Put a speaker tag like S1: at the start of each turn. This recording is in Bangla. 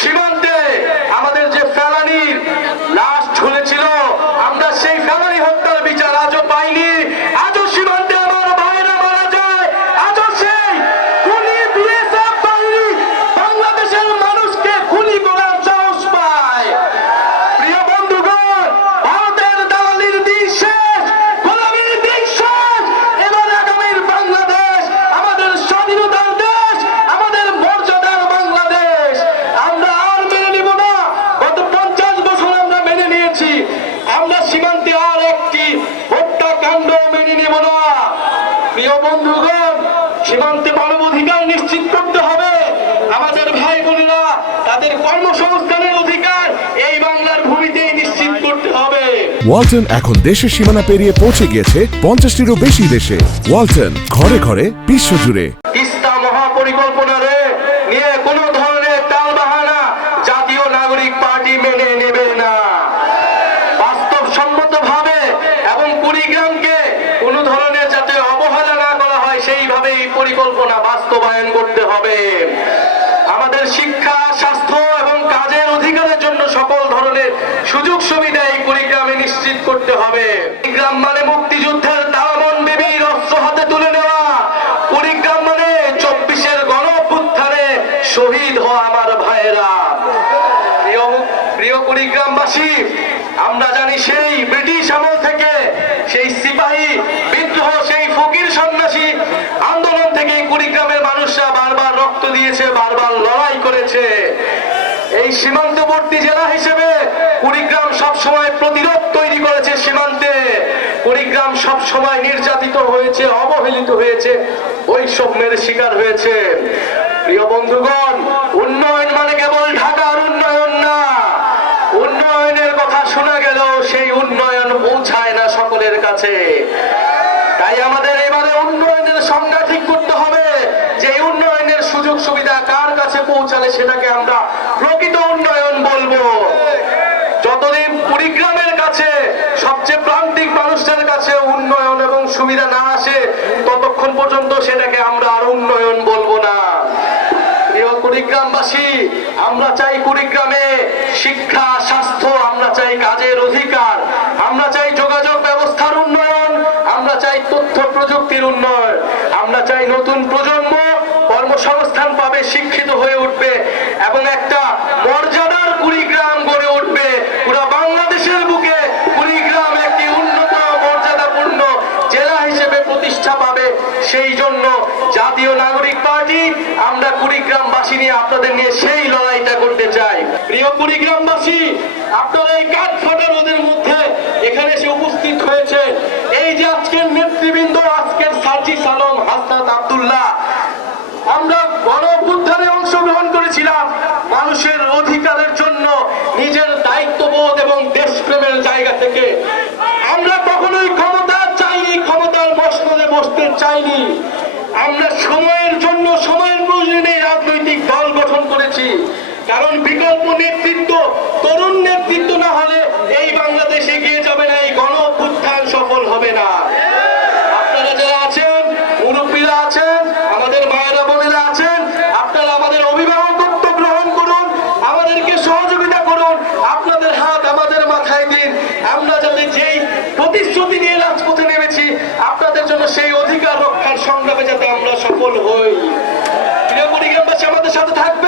S1: সীমান্তে সীমান্তে নিশ্চিত করতে হবে। আমাদের ভাই বোনেরা তাদের কর্মসংস্থানের অধিকার এই বাংলার ভূমিতেই নিশ্চিত করতে হবে।
S2: ওয়ালটন এখন দেশের সীমানা পেরিয়ে পৌঁছে গিয়েছে পঞ্চাশটিরও বেশি দেশে। ওয়ালটন ঘরে ঘরে বিশ্বজুড়ে
S1: তিস্তা মহাপরিকল্পনারে নিয়ে কোনো ধরনের টাল বাহানা জাতীয় নাগরিক পার্টি মেনে নেবে না বাস্তবসম্মত ভাবে এবং কুড়িগ্রামকে কোনো ধরনের যাতে অবহেলা না করা হয় সেইভাবে এই পরিকল্পনা বাস্তবায়ন করতে হবে। আমাদের শিক্ষা, স্বাস্থ্য এবং কাজের অধিকারের জন্য সকল ধরনের সুযোগ সুবিধা এই কুড়িগ্রামে নিশ্চিত করতে হবে। কুড়িগ্রাম মানে মুক্তিযুদ্ধের দামন বিবির অস্ত্র হাতে তুলে নেওয়া। কুড়িগ্রাম মানে চব্বিশের গণ শহীদ হওয়া আমার ভাইয়েরা। প্রিয় কুড়িগ্রামবাসী, আমরা জানি সেই ব্রিটিশ আমল থেকে সেই সিপাহী কুড়িগ্রামের মানুষরা বারবার রক্ত দিয়েছে, বারবার লড়াই করেছে। এই সীমান্তবর্তী জেলা হিসেবে কুড়িগ্রাম সবসময় প্রতিরোধ তৈরি করেছে সীমান্তে। কুড়িগ্রাম সবসময় নির্যাতিত হয়েছে, অবহেলিত হয়েছে ওই বৈষম্যের শিকার হয়েছে। প্রিয় বন্ধুগণ, উন্নয়ন মানে কেবল ঢাকার উন্নয়ন না। উন্নয়নের কথা শোনা গেল সেই উন্নয়ন পৌঁছায় না সকলের কাছে তাই আমাদের এবারে উন্নয়নের সংজ্ঞা ঠিক করতে হবে যে এই উন্নয়নের সুযোগ সুবিধা কার কাছে পৌঁছালে সেটাকে আমরা প্রকৃত উন্নয়ন বলব। যতদিন কুড়িগ্রামের কাছে সবচেয়ে প্রান্তিক মানুষদের কাছে উন্নয়ন এবং সুবিধা না আসে, ততক্ষণ পর্যন্ত সেটাকে আমরা আর উন্নয়ন বলব না। কুড়িগ্রামবাসী, আমরা চাই কুড়িগ্রামে শিক্ষা, স্বাস্থ্য, আমরা চাই কাজের অধিকার। পাবে শিক্ষিত হয়ে উঠবে এবং একটা মর্যাদার কুড়িগ্রাম গড়ে উঠবে। পুরো বাংলাদেশের বুকে কুড়িগ্রাম একটি উন্নত, মর্যাদাপূর্ণ জেলা হিসেবে প্রতিষ্ঠা পাবে। সেই জন্য জাতীয় নাগরিক পার্টি, আমরা কুড়িগ্রামবাসী নিয়ে আপনাদের নিয়ে সেই লড়াইটা করতে চাই। প্রিয় কুড়িগ্রামবাসী, আপনারা এই কাঠ ফাটা রোদের দেশপ্রেমের জায়গা থেকে। আমরা কখনোই ক্ষমতা চাইনি, ক্ষমতার মসনদে বসতে চাইনি। আমরা সময়ের জন্য, সময়ের প্রয়োজনে রাজনৈতিক দল গঠন করেছি। কারণ বিকল্প নেতৃত্ব, তরুণ নেতৃত্ব না হলে প্রতিশ্রুতি নিয়ে রাজপথে নেমেছি। আপনাদের জন্য সেই অধিকার রক্ষার সংগ্রামে যাতে আমরা সফল হই। প্রিয় আমাদের সাথে থাকবে